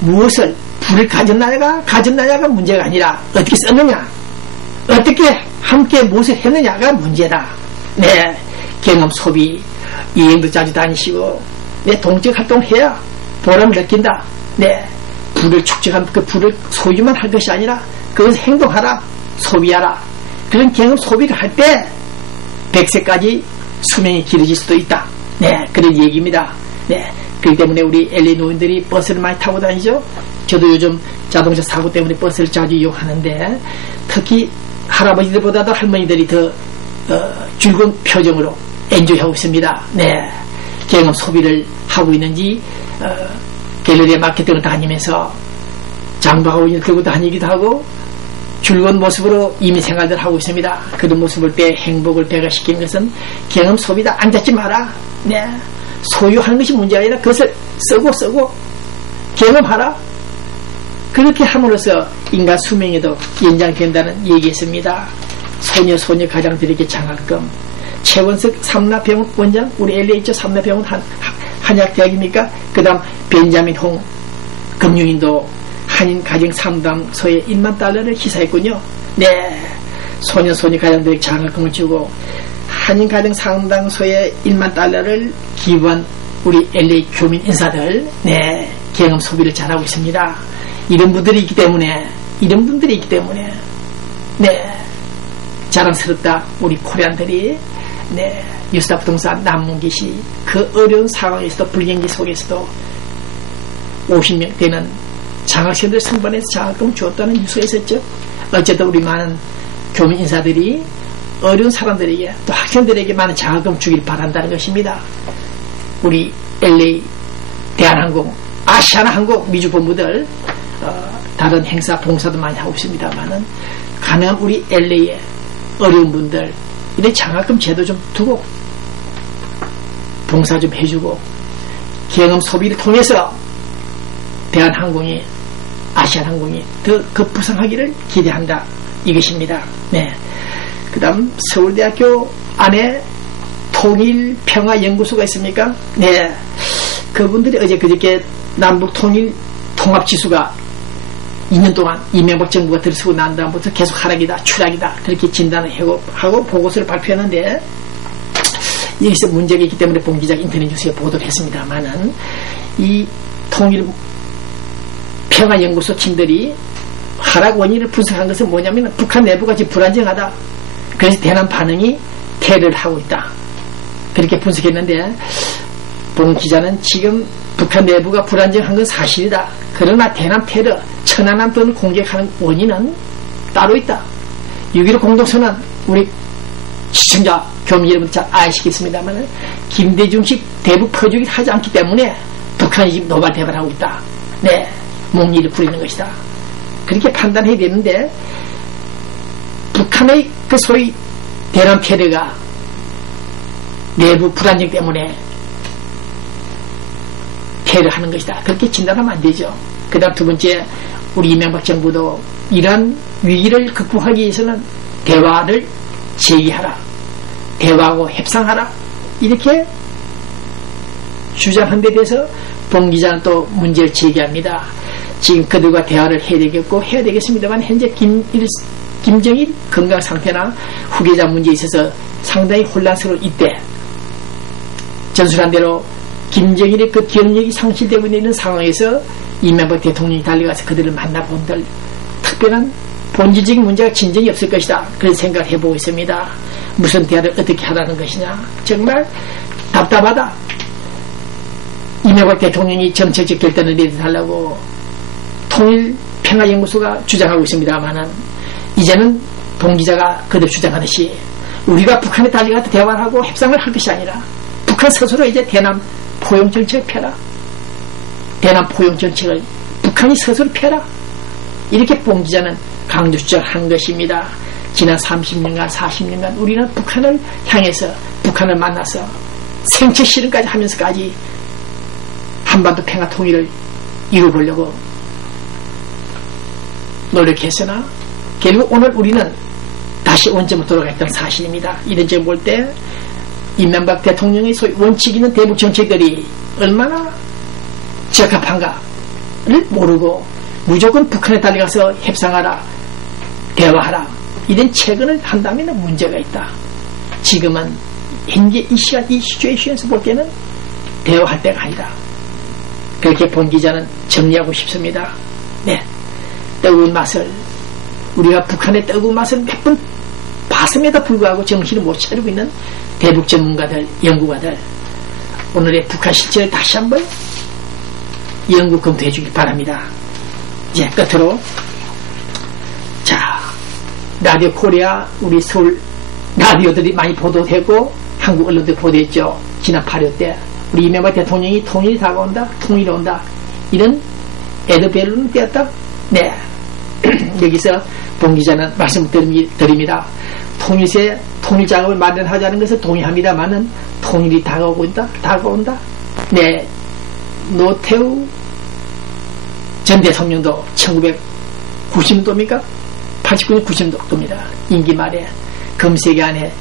무엇을 불을 가졌느냐가 문제가 아니라 어떻게 썼느냐, 어떻게 함께 무엇을 했느냐가 문제다. 네, 경험 소비, 여행도 자주 다니시고, 네, 동적 활동해야 보람을 느낀다. 네, 불을 축적한 그 불을 소유만 할 것이 아니라 그것을 행동하라, 소비하라. 그런 경험 소비를 할 때 100세까지 수명이 길어질 수도 있다. 네, 그런 얘기입니다. 네, 그렇기 때문에 우리 LA 노인들이 버스를 많이 타고 다니죠. 저도 요즘 자동차 사고 때문에 버스를 자주 이용하는데, 특히 할아버지들보다도 할머니들이 더 즐거운 표정으로 엔조이하고 있습니다. 네, 경험 소비를 하고 있는지 갤러리에 마케팅을 다니면서 장바구니를 들고 다니기도 하고 즐거운 모습으로 이민 생활들 하고 있습니다. 그런 모습을 때 행복을 배가시키는 것은 경험 소비다. 앉았지 마라. 네, 소유하는 것이 문제가 아니라 그것을 쓰고 경험하라. 그렇게 함으로써 인간 수명에도 연장된다는 얘기했습니다. 소녀 가장들에게 장학금. 최원석 삼라병원 원장, 우리 LA 있죠? 삼라병원 한약대학입니까? 그 다음 벤자민 홍 금융인도 한인 가정 상담소에 1만 달러를 희사했군요. 네, 소녀 가장들에게 장학금을 주고 한인 가정 상담소에 1만 달러를 기부한 우리 LA 교민 인사들, 네, 경험 소비를 잘하고 있습니다. 이런 분들이 있기 때문에, 네, 자랑스럽다. 우리 코리안들이, 네, 유스타 부동산 남문기시 그 어려운 상황에서도, 불경기 속에서도 50명 되는 장학생들 선반에서 장학금 주었다는 뉴스가 있었죠. 어쨌든 우리 많은 교민 인사들이 어려운 사람들에게, 또 학생들에게 많은 장학금 주길 바란다는 것입니다. 우리 LA 대한항공, 아시아나항공 미주본부들 다른 행사 봉사도 많이 하고 있습니다만은, 가능한 우리 LA의 어려운 분들 이런 장학금 제도 좀 두고 봉사 좀 해주고 경험 소비를 통해서 대한항공이, 아시아나항공이 더 급부상하기를 기대한다, 이것입니다. 네. 그 다음 서울대학교 안에 통일평화연구소가 있습니까? 네, 그분들이 어제 그저께 남북통일 통합지수가 2년 동안 이명박 정부가 들어서고 난 다음부터 계속 하락이다, 추락이다, 그렇게 진단을 하고 보고서를 발표했는데, 여기서 문제가 있기 때문에 봉 기자가 인터넷 뉴스에 보도를 했습니다만은, 이 통일평화연구소 팀들이 하락 원인을 분석한 것은 뭐냐면, 북한 내부가 지금 불안정하다, 그래서 대남 반응이 테러를 하고 있다, 그렇게 분석했는데, 봉 기자는 지금 북한 내부가 불안정한 건 사실이다. 그러나 대남 테러, 천안함도를 공격하는 원인은 따로 있다. 6.15 공동선언, 우리 시청자, 교민 여러분 잘 아시겠습니다만, 김대중식 대북 퍼주기를 하지 않기 때문에 북한이 지금 노발대발하고 있다. 네, 목리를 부리는 것이다. 그렇게 판단해야 되는데, 북한의 그 소위 대남 테러가 내부 불안정 때문에 테러하는 것이다, 그렇게 진단하면 안 되죠. 그 다음 두 번째, 우리 이명박 정부도 이러한 위기를 극복하기 위해서는 대화를 제기하라, 대화하고 협상하라, 이렇게 주장한 데 대해서 봉 기자는 또 문제를 제기합니다. 지금 그들과 대화를 해야 되겠습니다만, 현재 김정일 건강 상태나 후계자 문제에 있어서 상당히 혼란스러울 이때, 전술한 대로 김정일의 그 기억력이 상실되고 있는 상황에서 이명박 대통령이 달려가서 그들을 만나본들 특별한 본질적인 문제가 진정이 없을 것이다, 그런 생각을 해보고 있습니다. 무슨 대화를 어떻게 하라는 것이냐, 정말 답답하다. 이명박 대통령이 정책적 결단을 내려달라고 통일평화연구소가 주장하고 있습니다만은, 이제는 봉 기자가 거듭 주장하듯이 우리가 북한에 달려가서 대화를 하고 협상을 할 것이 아니라 북한 스스로 이제 대남 포용 정책을 펴라, 대남 포용 정책을 북한이 스스로 펴라, 이렇게 봉 기자는 강조 주장한 것입니다. 지난 30년간 40년간 우리는 북한을 향해서, 북한을 만나서 생체 실험까지 하면서까지 한반도 평화 통일을 이루어보려고 노력했으나 결국 오늘 우리는 다시 원점으로 돌아갔던 사실입니다. 이런 점 볼 때 이명박 대통령의 소위 원칙 있는 대북 정책들이 얼마나 적합한가, 모르고 무조건 북한에 달려가서 협상하라, 대화하라, 이런 채권을 한다면 문제가 있다. 지금은 현재 이 시간, 이 시츄에이션에서 볼 때는 대화할 때가 아니다. 그렇게 본 기자는 정리하고 싶습니다. 네, 뜨거운 맛을, 우리가 북한의 뜨거운 맛을 몇 번 봤음에도 불구하고 정신을 못 차리고 있는 대북 전문가들, 연구가들, 오늘의 북한 실체를 다시 한번 연구 검토해 주길 바랍니다. 이제 끝으로, 자, 라디오 코리아, 우리 서울 라디오들이 많이 보도되고 한국 언론도 보도했죠. 지난 8.25 때 우리 이명박 대통령이 통일이 다가온다, 통일이 온다, 이런 에드벨룬 때였다. 네, 여기서 본 기자는 말씀드립니다. 통일세, 통일 작업을 마련하자는 것을 동의합니다만은 통일이 다가온다. 네, 노태우 전 대통령도 1990년도입니까? 89년 90년도입니다. 임기 말에 금세기 안에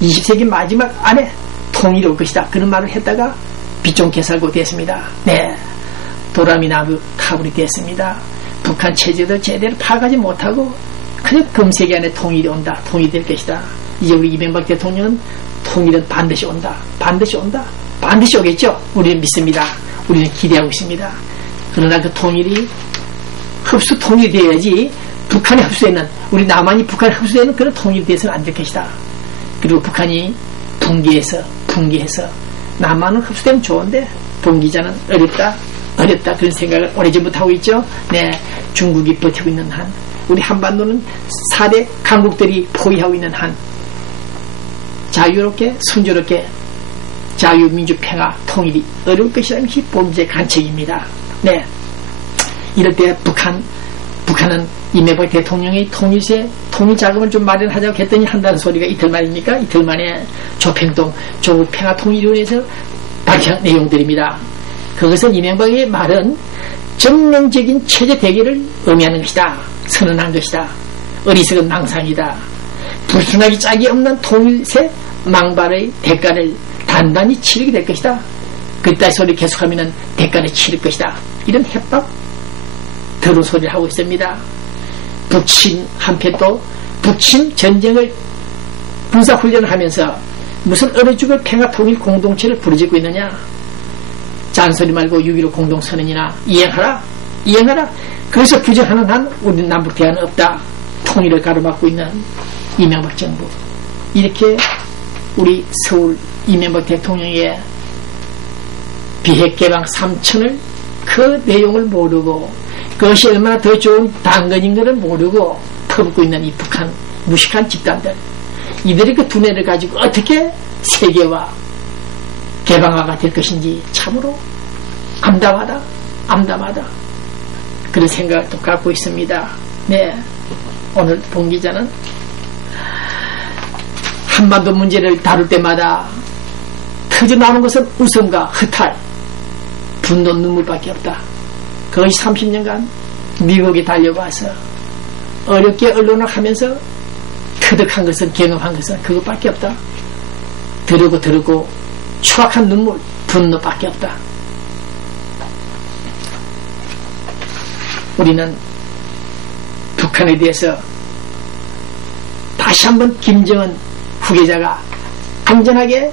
20세기 마지막 안에 통일이 올 것이다, 그런 말을 했다가 빛좀 개살고 됐습니다. 네, 도라미나무 카불이 됐습니다. 북한 체제도 제대로 파악하지 못하고 그냥 금세기 안에 통일이 온다, 통일이 될 것이다. 이제 우리 이명박 대통령은 통일은 반드시 온다, 반드시 오겠죠. 우리는 믿습니다. 우리는 기대하고 있습니다. 그러나 그 통일이 통일이 되어야지, 북한이 흡수되는, 우리 남한이 북한에 흡수되는 그런 통일이 돼서는 안 될 것이다. 그리고 북한이 붕괴해서 남한은 흡수되면 좋은데 붕기자는 어렵다 그런 생각을 오래전부터 하고 있죠. 네, 중국이 버티고 있는 한, 우리 한반도는 4대 강국들이 포위하고 있는 한, 자유롭게 순조롭게 자유민주 평화 통일이 어려울 것이라는 것이 본질의 관측입니다. 네, 이럴 때 북한은 이명박 대통령이 통일 자금을 좀 마련하자고 했더니 한다는 소리가 이틀 만입니까? 이틀 만에 조평동 조국평화통일위원회에서 밝힌 내용들입니다. 그것은 이명박의 말은 전면적인 체제 대결을 의미하는 것이다, 선언한 것이다, 어리석은 망상이다, 불순하기 짝이 없는 통일세 망발의 대가를 단단히 치르게 될 것이다, 그따위 소리 계속하면 대가를 치를 것이다, 이런 협박 더러운 소리를 하고 있습니다. 북침 한편도 북침 전쟁을 군사훈련을 하면서 무슨 어느 죽을 평화통일 공동체를 부르짖고 있느냐. 잔소리 말고 6.15 공동선언이나 이행하라. 그래서 규정하는 한 우리는 남북 대화는 없다. 통일을 가로막고 있는 이명박 정부. 이렇게 우리 서울 이명박 대통령의 비핵개방 3천을 그 내용을 모르고 그것이 얼마나 더 좋은 당근인 것을 모르고 퍼붓고 있는 이 북한 무식한 집단들, 이들의 그 두뇌를 가지고 어떻게 세계화 개방화가 될 것인지 참으로 암담하다 그런 생각을 또 갖고 있습니다. 네, 오늘 본 기자는 한반도 문제를 다룰 때마다 터져나오는 것은 웃음과 허탈, 분노, 눈물밖에 없다. 그것이 30년간 미국에 달려와서 어렵게 언론을 하면서 터득한 것은, 경험한 것은 그것밖에 없다. 들고 추악한 눈물, 분노밖에 없다. 우리는 북한에 대해서 다시 한번 김정은 후계자가 안전하게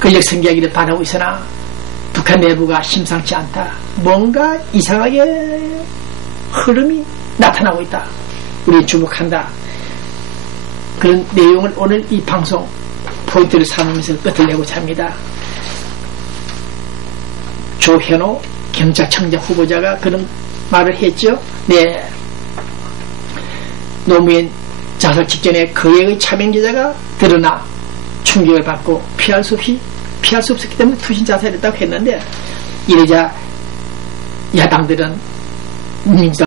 권력 승계하기를 바라고 있으나 북한 내부가 심상치 않다. 뭔가 이상하게 흐름이 나타나고 있다. 우리 주목한다. 그런 내용을 오늘 이 방송 포인트를 삼으면서 끝을 내고자 합니다. 조현오 경찰청장 후보자가 그런 말을 했죠. 네, 노무현 자살 직전에 그의 차명기자가 드러나 충격을 받고 피할 수 없었기 때문에 투신 자살했다고 했는데, 이러자 야당들은 민주당